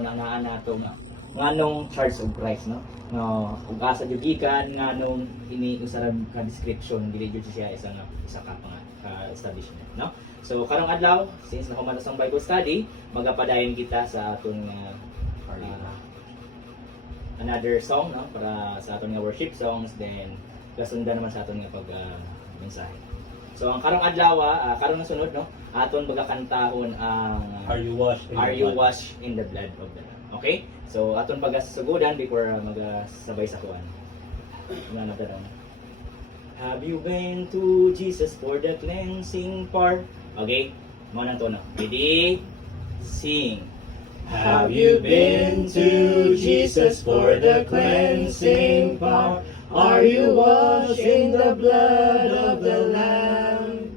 Nangaan nato nga nganong Church of Christ, no? No, ug asa jud gikan nganong ini usarag ka description dili jud siya isa ka establishment, no? So karong adlaw since nahumanas ang Bible study, magapadayon kita sa aton another song, no? Para sa aton nga worship songs, then kasundan naman sa aton nga pag mensahe. So ang karong adlaw, karong nasunod, no? Aton bagakantahon ang Are you washed in the blood of the Lamb? Okay? So aton pagasugudan before magasabay sa kuan. Ano na daron? Have you been to Jesus for the cleansing part? Okay? Mo nang tono. Ready? Sing. Have you been to Jesus for the cleansing power? Are you washed in the blood of the Lamb?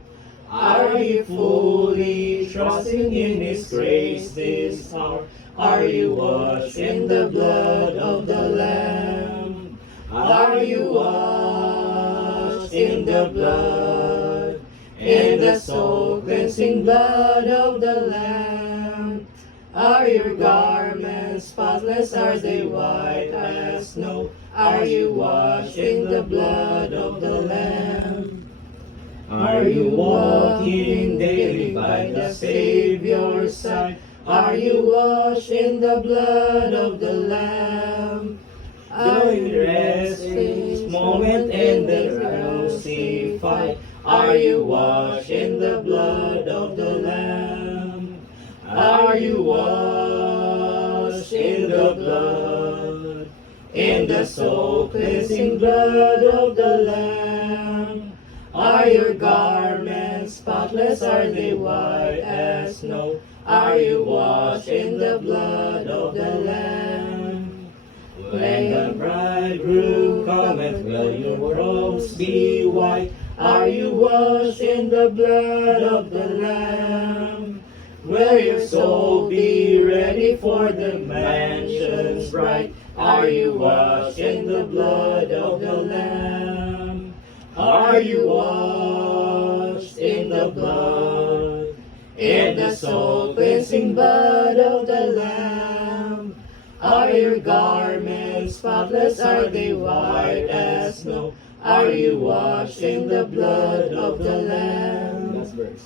Are you fully trusting in His grace this hour? Are you washed in the blood of the Lamb? Are you washed in the blood, in the soul cleansing blood of the Lamb? Are your garments spotless? Are they white as snow? Are you washed in the blood of the Lamb? Are you walking daily by the Savior's side? Are you washed in the blood of the Lamb? Are you resting this moment in the rosy fight? Are you washed in the blood of the Lamb? Are you washed in the blood, in the soul cleansing blood of the Lamb? Are your garments spotless? Are they white as snow? Are you washed in the blood of the Lamb? When the bridegroom cometh, will your robes be white? Are you washed in the blood of the Lamb? Will your soul be ready for the mansions bright? Are you washed in the blood of the Lamb? Are you washed in the blood, in the soul cleansing blood of the Lamb? Are your garments spotless? Are they white as snow? Are you washed in the blood of the Lamb? Last verse.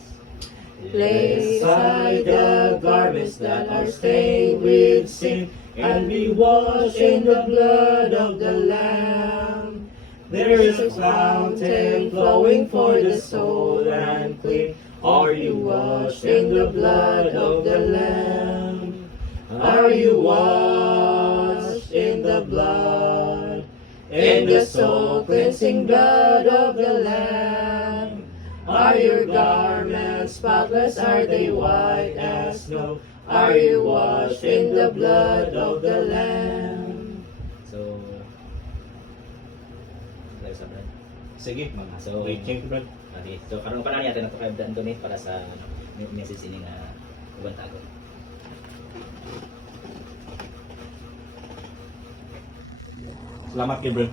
Lay aside the garments that are stained with sin, and be washed in the blood of the Lamb. There is a fountain flowing for the soul and clean. Are you washed in the blood of the Lamb? Are you washed in the blood, in the soul cleansing blood of the Lamb? Are your garments spotless? Are they white as snow? Are you washed in the blood of the Lamb? So Brad. Sige, Mga so waiting ko, Brad. Okay. So karon pa na natin nato kay Brad Anthony para sa message ini nga ubang tago. Salamat kay Brad.